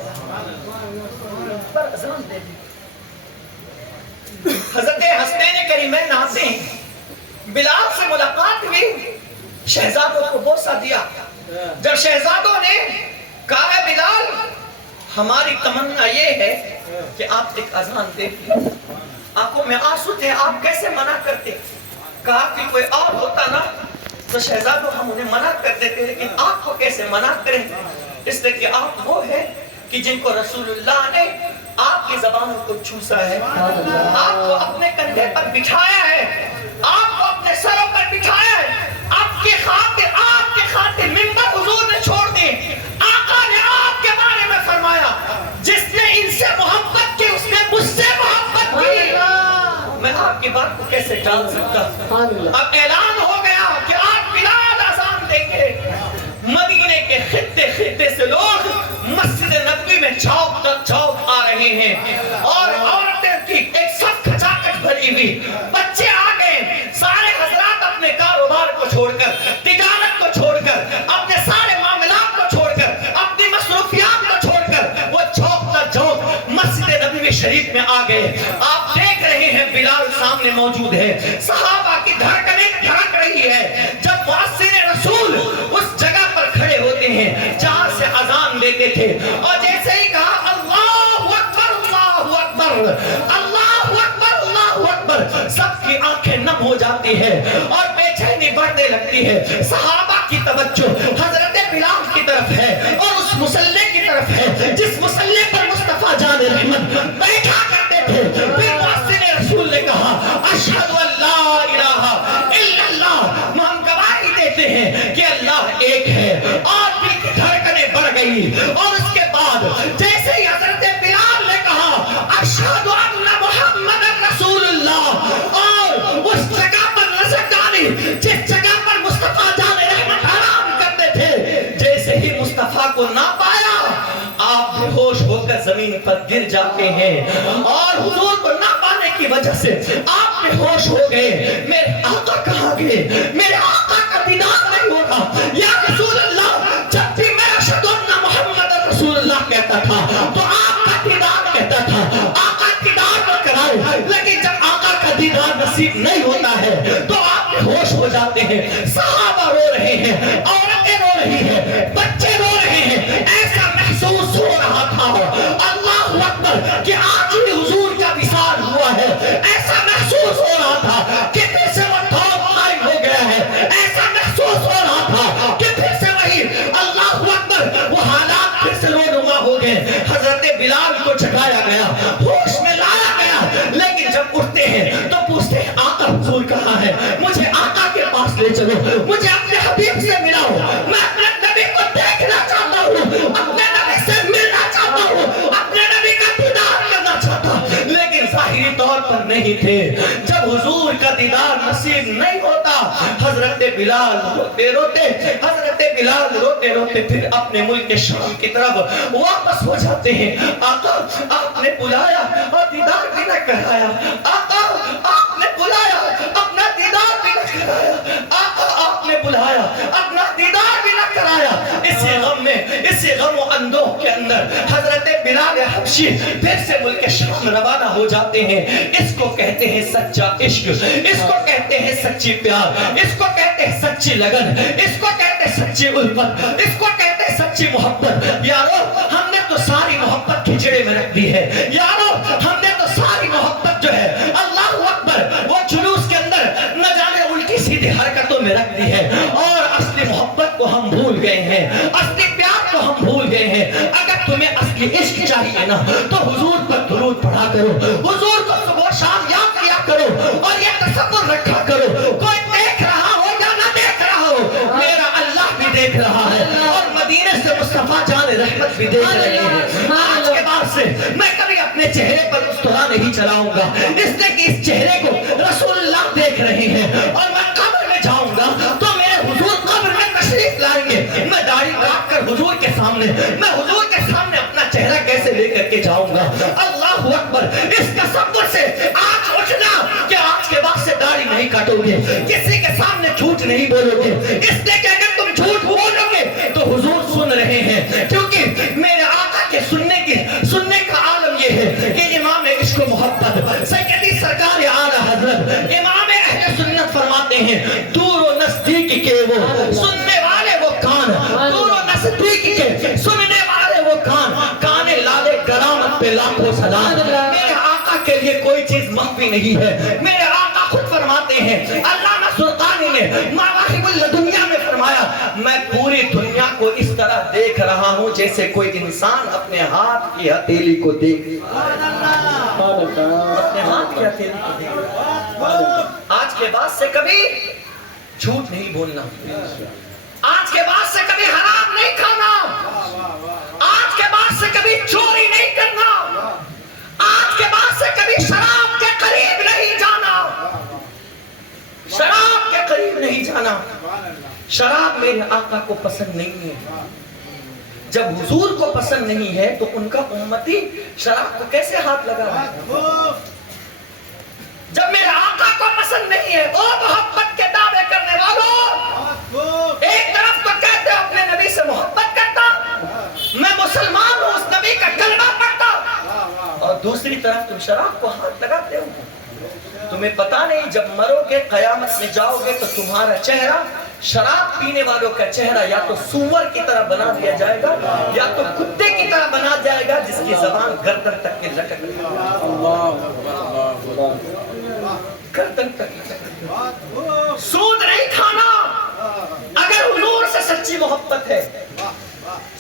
پر اذان دے دی. حضرت حسنین کریمین آتے ہیں, بلال سے ملاقات ہوئی, شہزادوں کو بوسہ دیا. جب شہزادوں نے کہا بلال ہماری تمنا یہ ہے کہ آپ ایک اذان دے دیں, آنکھوں میں آنسو تھے, آپ کیسے منع کرتے. کہا کہ کوئی اور ہوتا نا تو شہزادوں ہم انہیں منع کر دیتے, لیکن آپ کو کیسے منع کریں, اس لیے کہ آپ وہ ہیں کہ جن کو رسول اللہ نے آپ کی زبانوں کو چوسا ہے, آپ کو اپنے کندھے پر بٹھایا ہے, آپ کو اپنے سروں پر بٹھایا ہے, آپ کے خاطر منبر حضور نے چھوڑ دی. آقا نے آپ کے بارے میں فرمایا جس نے ان سے محبت کی اس نے مجھ سے محبت کی. میں آپ کی بات کو کیسے ٹال سکتا. اب اعلان ہو گیا کہ آپ بلال اذان دیں گے. مدینے کے خطے سے لوگ مسجد نبوی میں چوک در چوک آ رہے ہیں اور عورتیں کی ایک صف کھچاکٹ بھری ہوئی, بچے آ گئے. سارے حضرات اپنے کاروبار کو چھوڑ کر, تجارت کو چھوڑ کر, اپنے سارے معاملات کو چھوڑ کر, اپنی مصروفیات کو چھوڑ کر وہ چوک در چوک مسجد نبوی شریف میں آ گئے. آپ دیکھ رہے ہیں بلال سامنے موجود ہے, صحابہ کی دھڑکنیں دھڑک رہی ہے. جب مؤذن رسول اس جگہ پر کھڑے ہوتے ہیں جہاں سے اذان دیتے تھے, اور جیسے ہی کہا اللہ اکبر اللہ اکبر اللہ اکبر اللہ اکبر, سب کی آنکھیں نم ہو جاتی ہے اور بے چینی بڑھنے لگتی ہے. صحابہ کی توجہ حضرت بلال کی طرف ہے اور اس مصلی کی طرف ہے جس مصلی پر مصطفیٰ جان رحمت بیٹھا کرتے تھے. پھر مؤذن رسول نے کہا اشہد ان لا الہ الا اللہ, ہم گواہی دیتے ہیں کہ اللہ ایک ہے. اور دل کی دھڑکنیں بڑھ گئی اور اس کے بعد جیسے ہی حضرت بلال نے کہا اشہد ان محمد رسول اللہ, اور اس جگہ پر نظر ڈالی جس جگہ پر مصطفیٰ جان رحمت حرام کرتے تھے, جیسے ہی مصطفیٰ کو نہ پایا آپ بے ہوش ہو کر زمین پر گر جاتے ہیں, اور حضور کو نہ پانے کی وجہ سے آپ بے ہوش ہو گئے. میرے آقا کہاں گئے, میرے آقا کا دیدار نہیں ہوگا. یا رسول اللہ, جب بھی میں اشہد ان محمد رسول اللہ کہتا تھا تو آپ کا دیدار کہتا تھا, آقا دیدار نہ کرائے, لیکن جب آقا کا دیدار نصیب نہیں ہوتا ہے تو آپ بے ہوش ہو جاتے ہیں. صحابہ رو رہے ہیں, عورتیں رو رہی ہیں, بچے رو رہے ہیں. ایسا محسوس ہو رہا تھا اللہ اکبر کہ آج ہی حضور کا وصال ہوا ہے. ایسا محسوس ہو رہا تھا کہ پھر سے وہ دور قائم ہو گیا ہے. ایسا محسوس ہو رہا تھا کہ پھر سے وہی اللہ اکبر وہ حالات پھر سے رونما ہو گئے. حضرت بلال کو جگایا گیا, ہوش میں لایا گیا, لیکن جب اٹھتے ہیں تو پوچھتے ہیں آقا حضور کہاں ہے, مجھے آقا کے پاس لے چلو, مجھے اپنے حبیب سے ملاؤ, میں اپنے نبی کو دیکھنا چاہتا ہوں, اپنے نبی سے ملنا چاہتا ہوں, اپنے نبی کا دیدار کرنا چاہتا ہوں. لیکن ظاہری طور پر نہیں تھے. جب حضور کا دیدار نصیب نہیں ہوتا, حضرت بلال روتے روتے پھر اپنے ملک شام کی طرف واپس ہو جاتے ہیں. آقا آپ نے بلایا اور دیدار بھی نہ کرایا, آقا آپ نے بلایا اپنا دیدار بھی نہ کرایا, آقا آپ نے بلایا اپنا دیدار بھی نہ کرایا. اسی غم میں، اسی غم و اندوہ کے اندر حضرت بلال حبشی پھر سے ملک شام روانہ ہو جاتے ہیں۔ اس کو کہتے ہیں سچا عشق، اس کو کہتے ہیں سچی پیار، اس کو کہتے ہیں سچی لگن، اس کو کہتے ہیں سچی الفت، اس کو کہتے ہیں سچی محبت۔ یارو ہم نے تو ساری محبت کھچڑے میں رکھ دی ہے، یارو ہم نے تو ساری محبت جو ہے اللہ اکبر وہ جلوس کے اندر نہ جانے الٹی سیدھی حرکتوں میں رکھ دی ہے، اور اصلی محبت کو ہم بھول گئے ہیں، اصلی پیار کو ہم بھول گئے ہیں۔ اگر تمہیں اصلی عشق چاہیے نا تو حضور پر درود پڑھا کرو، حضور کو صبح شام یاد کیا کرو، اور یہ تصور رکھا کرو کوئی دیکھ رہا ہو یا نہ دیکھ رہا ہو، میرا اللہ بھی دیکھ رہا ہے، اور مدینے سے مصطفیٰ جان رحمت بھی دیکھ رہے ہیں۔ آج کے بعد سے میں کبھی اپنے چہرے پر مسکرا نہیں چلاؤں گا، اس لیے کہ اس چہرے کو رسول اللہ دیکھ رہے ہیں، اور میں قبر میں جاؤں گا تو میرے حضور قبر میں تشریف لائیں گے، میں داڑھی کاٹ کر حضور کے سامنے، میں حضور کے سامنے اپنا چہرہ کیسے لے کر کے جاؤں گا۔ اللہ اکبر، اس تصور سے آج اٹھنا کہ آج کے بعد سے داڑھی نہیں کاٹو گے، کسی کے سامنے جھوٹ نہیں بولو گے، اس لیے کہ اگر تم جھوٹ بولو گے تو حضور سن رہے ہیں، کیونکہ میرے آقا کے سننے کا عالم یہ ہے کہ امام عشق و محبت سیدی سرکار اعلیٰ حضرت امام اہل سنت فرماتے ہیں دور و نزدیک کے وہ سننے والے وہ کان، دور و نزدیک کے سننے والے وہ کان، کان لالے کرامت پہ لاکھوں سلام۔ میرے آقا کے لیے کوئی چیز مخفی نہیں ہے، میرے آقا خود فرماتے ہیں، علامہ سلطانی نے مواہب الدنیا میں فرمایا میں پوری دنیا کو اس طرح دیکھ رہا ہوں جیسے کوئی انسان اپنے ہاتھ کی ہتھیلی کو دیکھ اپنے ہاتھ کی ہتھیلی کو دیکھ۔ آج کے بعد سے کبھی جھوٹ نہیں بولنا، آج کے بعد سے کبھی حرام نہیں کھانا، آج کے بعد سے کبھی چوری نہیں کرنا، آج کے بعد سے کبھی شراب کے قریب نہیں جانا، شراب کے قریب نہیں جانا۔ شراب میرے آقا کو پسند نہیں ہے، جب حضور کو پسند نہیں ہے تو ان کا امتی شراب کو کیسے ہاتھ لگا رہا ہے؟ جب میرے آقا کو پسند نہیں ہے، او محبت کے دعوے کرنے والوں، ایک طرف تو کہتے ہو اپنے نبی سے محبت کرتا، میں مسلمان ہوں، اس نبی کا کلمہ پڑھتا، اور دوسری طرف تم شراب کو ہاتھ لگاتے ہو۔ تمہیں پتا نہیں جب مرو گے قیامت میں جاؤ گے تو تمہارا چہرہ شراب پینے والوں کا چہرہ یا تو سور کی طرح بنا دیا جائے گا یا تو کتے کی طرح بنا جائے گا جس کی زبان گردن تک کے لٹک رہی ہے، گردن تک لٹک رہی ہے۔ سود نہیں کھانا، اگر حضور سے سچی محبت ہے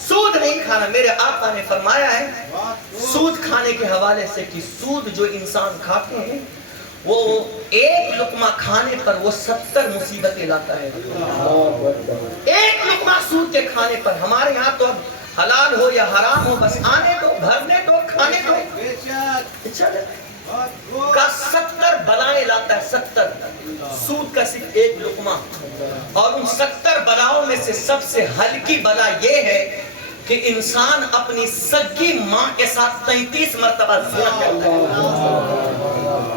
سود نہیں کھانا۔ میرے آقا نے فرمایا ہے سود کھانے کے حوالے سے کہ سود جو انسان کھاتے ہیں وہ ایک لقمہ کھانے پر وہ 70 مصیبتیں لاتا ہے۔ ایک لقمہ سود کے کھانے پر، ہمارے یہاں تو اب حلال ہو یا حرام ہو بس آنے دو، بھرنے دو، کھانے دو، کا 70 بلائیں لاتا ہے۔ 70 سود کا صرف ایک لقمہ، اور ان 70 بلاؤں میں سے سب سے ہلکی بلا یہ ہے کہ انسان اپنی سگی ماں کے ساتھ 33 مرتبہ زنا کرتا ہے۔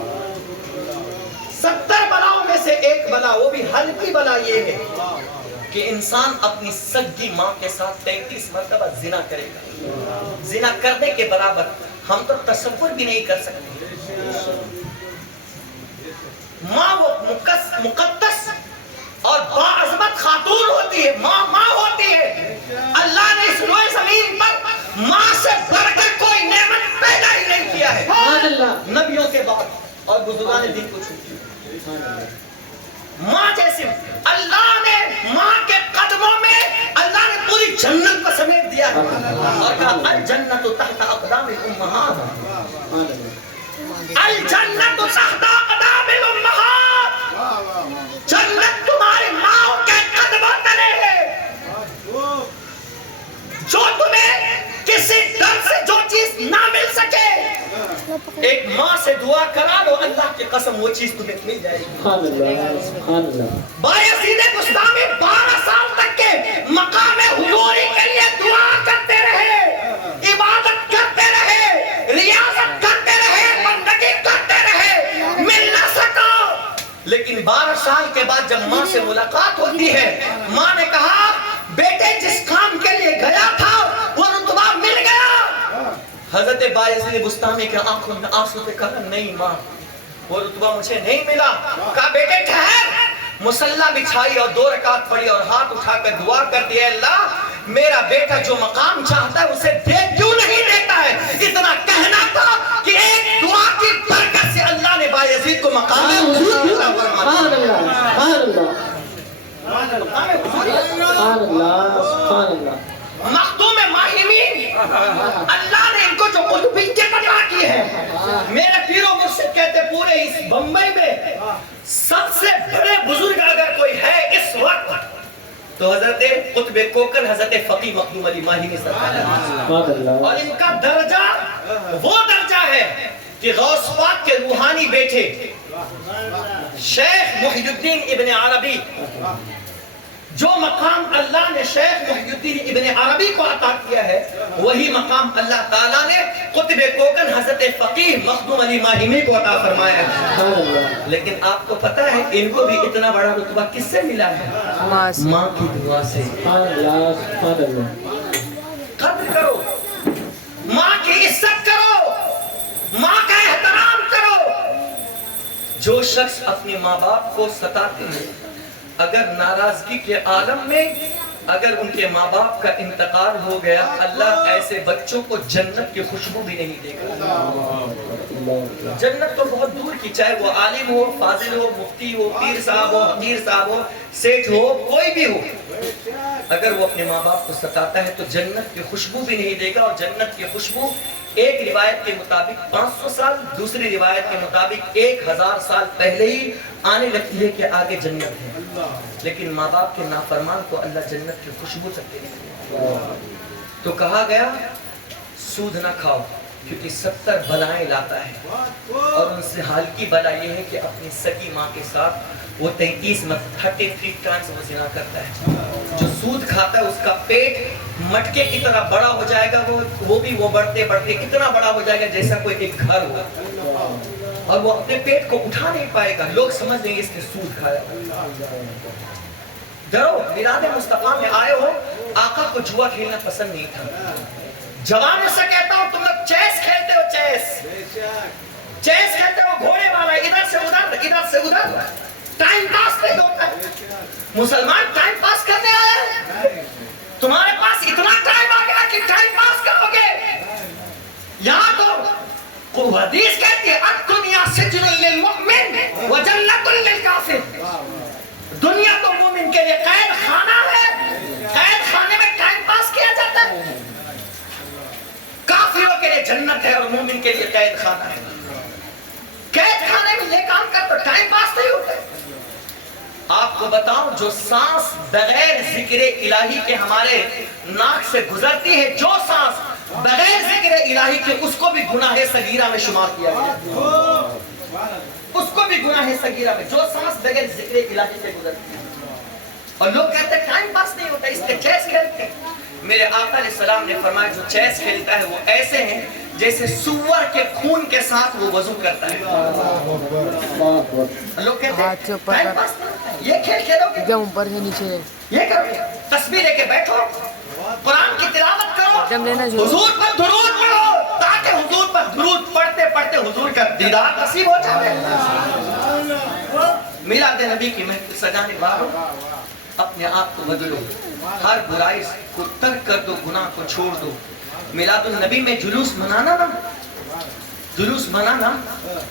70 بلاؤں میں سے ایک بلا، وہ بھی ہلکی بلا یہ ہے کہ انسان اپنی سگی ماں کے ساتھ 33 مرتبہ زنا کرے گا۔ زنا کرنے کے برابر ہم تو تصور بھی نہیں کر سکتے۔ ماں وہ مقدس اور باعظمت خاتون ہوتی ہے، ماں ہوتی ہے۔ اللہ نے اس روئے زمین پر ماں سے بڑھ کر کوئی نعمت پیدا ہی نہیں کیا ہے نبیوں کے بعد اور بزرگان دین کو چھوڑ۔ ماں جیسی اللہ نے ماں کے قدموں میں اللہ نے پوری جنت کو سمیٹ دیا ہے اور کہا الجنت تحت اقدام الامہات، الجنت تحت اقدام الامہات، جنت تمہاری ماں کے قدموں تلے ہے۔ جو تمہیں کسی در سے جو چیز نہ مل سکے ایک ماں سے دعا کرا لو، اللہ کی قسم وہ چیز تمہیں مل جائے گی۔ بایزید بستامی 12 سال تک کے مقام حضوری کے لیے دعا کرتے رہے، عبادت کرتے رہے، ریاضت کرتے رہے، بندگی کرتے رہے، مل نہ سکا۔ لیکن 12 سال کے بعد جب ماں سے ملاقات ہوتی ہے، ماں نے کہا بیٹے جس کام کے لیے گیا تھا وہ رتبہ مل گیا. حضرت بایزید بستامی کے آنکھوں میں آنسو سے کہا نہیں ماں وہ رتبہ مجھے نہیں ملا. کہا بیٹے ٹھہر. مصلی بچھائی اور 2 رکعت پڑھی اور ہاتھ اٹھا کر دعا کر دیا اللہ میرا بیٹا جو مقام چاہتا ہے اسے دے کیوں نہیں دیتا ہے. اتنا کہنا تھا کہ ایک دعا کی برکت سے اللہ نے بایزید کو مقام عطا فرما دیا. مخدوم ماہمین اللہ نے ان کو جو قطبیت عطا کی ہے. میرے پیر و مرشد کہتے پورے اس بمبئی میں سب سے بڑے بزرگ اگر کوئی ہے اس وقت تو حضرت قطب کوکن حضرت فقی مخدوم علی ماہمی سرکار. اور ان کا درجہ وہ درجہ ہے کہ غوث پاک کے روحانی بیٹے شیخ محی الدین ابن عربی جو مقام اللہ نے شیخ محی الدین ابن عربی کو عطا کیا ہے وہی مقام اللہ تعالیٰ نے قطب کوکن حضرت فقیہ مخدوم علی ماہمی کو عطا فرمایا ہے. لیکن آپ کو پتہ ہے ان کو بھی اتنا بڑا رتبہ کس سے ملا ہے؟ ماں کی دعا سے. قدر کرو ماں کی عزت کرو ماں کا احترام کرو. جو شخص اپنے ماں باپ کو ستاتے ہیں اگر ناراضگی کے عالم میں اگر ان کے ماں باپ کا انتقال ہو گیا اللہ ایسے بچوں کو جنت کی خوشبو بھی نہیں دے گا. جنت تو بہت دور کی چاہے وہ عالم ہو فاضل ہو مفتی ہو پیر صاحب ہو حقیر صاحب ہو سیٹھ ہو کوئی بھی ہو اگر وہ اپنے ماں باپ کو ستاتا ہے تو جنت کی خوشبو بھی نہیں دے گا. اور جنت کی خوشبو ایک روایت کے مطابق 500 سال دوسری روایت کے مطابق 1000 سال پہلے ہی آنے لگتی ہے کہ آگے جنت ہے. لیکن ماں باپ کے نافرمان کو اللہ جنت کی خوشبو تک دے. تو کہا گیا سود نہ کھاؤ کیونکہ 70 بلائیں لاتا ہے اور ان سے حال کی بلا یہ ہے کہ اپنی سگی ماں کے ساتھ وہ 33 ٹائمز وہ زنا کرتا ہے. جو سود کھاتا ہے اس کا پیٹ مٹکے کی طرح بڑا ہو جائے گا وہ بھی وہ بڑھتے بڑھتے اتنا بڑا ہو جائے گا جیسا کوئی ایک گھر ہو اور وہ اپنے پیٹ کو اٹھا نہیں پائے گا. لوگ سمجھ لیں گے اس نے سود کھایا. ڈرو میلاد مصطفیٰ میں آئے ہو آقا کو جوا کھیلنا پسند نہیں تھا. جوانوں سے کہتا ہوں تم لوگ چیس کھیلتے ہو چیس کھیلتے ہو گھوڑے والا ادھر سے ادھر ٹائم پاس نہیں ہوتا. مسلمان ٹائم پاس کرنے آئے تمہارے پاس اتنا ٹائم آ گیا کہ ٹائم پاس کرو گے. یہاں تو حدیث کہتی ہے الدنیا سجن للمؤمن وجنت للکافر. دنیا تو مومن کے لیے قید خانہ ہے. قید خانے میں ٹائم پاس کیا جاتا ہے. کافروں کے لیے جنت ہے اور مومن کے لیے قید خانہ ہے. قید خانے میں یہ کام کر تو ٹائم پاس نہیں ہوتا. آپ کو بتاؤں جو سانس بغیر ذکر الہی کے ہمارے ناک سے گزرتی ہے جو سانس بغیر ذکر الہی کے اس کو بھی گناہ صغیرہ میں شمار کیا گیا. اس کو بھی گناہ صغیرہ میں جو سانس بغیر ذکر الہی سے گزرتی ہے. اور لوگ کہتے ہیں ٹائم پاس نہیں ہوتا اس لیے چیس کھیلتے ہیں. میرے آقا علیہ السلام نے فرمایا جو چیس کھیلتا ہے وہ ایسے ہیں جیسے سور کے خون کے ساتھ وہ وضو کرتا ہے. لوگ کہتے ہیں ٹائم پاس یہ کھیل کھیلو گے اوپر سے نیچے یہ کرو گے تسبیح لے کے بیٹھو قرآن کی تلاوت کرو حضور پر درود پڑھو تاکہ حضور پر درود پڑھتے پڑھتے حضور کا دیدار نصیب ہو جائے. میلاد نبی کی محفل سجانے والوں اپنے آپ کو بدلو. ہر برائی کو ترک کر دو گناہ کو چھوڑ دو. میلاد النبی میں جلوس منانا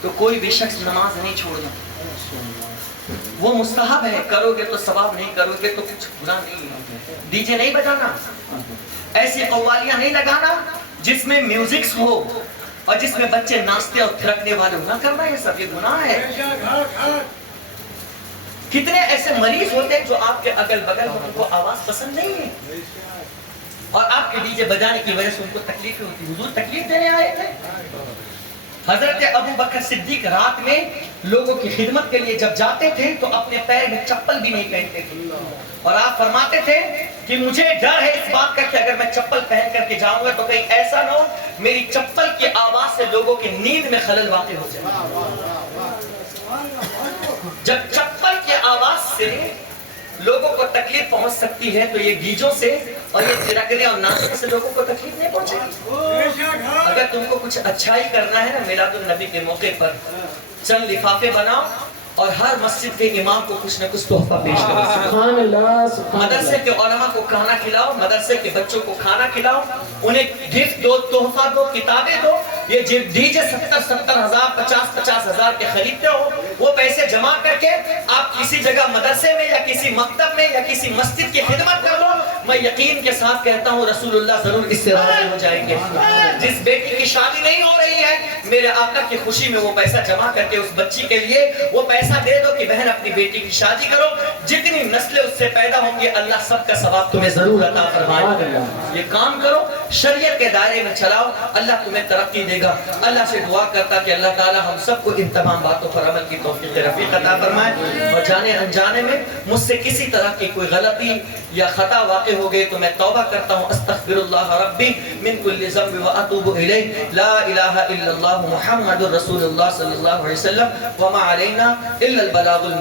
تو کوئی بھی شخص نماز نہیں چھوڑنا. وہ مستحب ہے کرو گے تو ثواب نہیں کرو گے تو کچھ برا نہیں ہے. ڈی جے نہیں بجانا ایسی قوالیاں نہیں لگانا جس میں میوزکس ہو اور جس میں بچے ناچتے اور تھرکنے والے نہ کرنا یہ سب یہ گناہ ہے. کتنے ایسے مریض ہوتے ہیں جو آپ کے اگل بگل میں ان کو آواز پسند نہیں ہے اور آپ کے ڈی جے بجانے کی وجہ سے ان کو تکلیفیں ہوتی. حضور تکلیف دینے آئے تھے. حضرت ابو بکر صدیق رات میں لوگوں کی خدمت کے لیے جب جاتے تھے تو اپنے پیر میں چپل بھی نہیں پہنتے تھے اور آپ فرماتے تھے کہ مجھے ڈر ہے اس بات کا کہ اگر میں چپل پہن کر کے جاؤں گا تو کہیں ایسا نہ ہو میری چپل کی آواز سے لوگوں کی نیند میں خلل واقع ہو جائے. جب چپل کی آواز سے لوگوں کو تکلیف پہنچ سکتی ہے تو یہ گیجوں سے اور یہ تھرکنے اور ناچنے سے لوگوں کو تکلیف نہیں پہنچے گی. اگر تم کو کچھ اچھائی کرنا ہے نا میلاد النبی کے موقع پر چند لفافے بناؤ اور ہر مسجد کے امام کو کچھ نہ کچھ تحفہ پیش کرو. سبحان اللہ سبحان مدرسے کے علماء کو کھانا کھلاؤ, مدرسے کے بچوں کو کھانا کھلاؤ, انہیں گفٹ دو, تحفہ دو, کتابیں دو. یہ ڈی جے 70 ہزار 50 ہزار کے خریدتے ہو, وہ پیسے جمع کر کے آپ کسی جگہ مدرسے میں یا کسی مکتب میں یا کسی مسجد کی خدمت کر لو. میں یقین کے ساتھ کہتا ہوں رسول اللہ ضرور اس سے راضی ہو جائیں گے. جس بیٹی کی شادی نہیں ہو رہی ہے میرے آقا کی خوشی میں وہ پیسہ جمع کر کے اس بچی کے لیے وہ پیسہ دے دو کہ بہن اپنی بیٹی کی شادی کرو. جتنی نسلیں اس سے پیدا ہوں گی اللہ سب کا ثواب تمہیں ضرور عطا فرمائے. یہ کام کرو, شریعت کے دائرے میں چلاؤ, اللہ تمہیں ترقی دے گا. اللہ سے دعا کرتا کہ اللہ تعالی ہم سب کو ان تمام باتوں پر عمل کی توفیق رفیق عطا فرمائے. اور جانے انجانے میں مجھ سے کسی طرح کی کوئی غلطی یا خطا واقع ہو گئے تو میں توبہ کرتا ہوں. استغفر اللہ ربی من کل ذنب واتوب الیہ. لا الہ الا اللہ محمد رسول اللہ صلی اللہ علیہ وسلم وما علینا الا البلاغ المبین.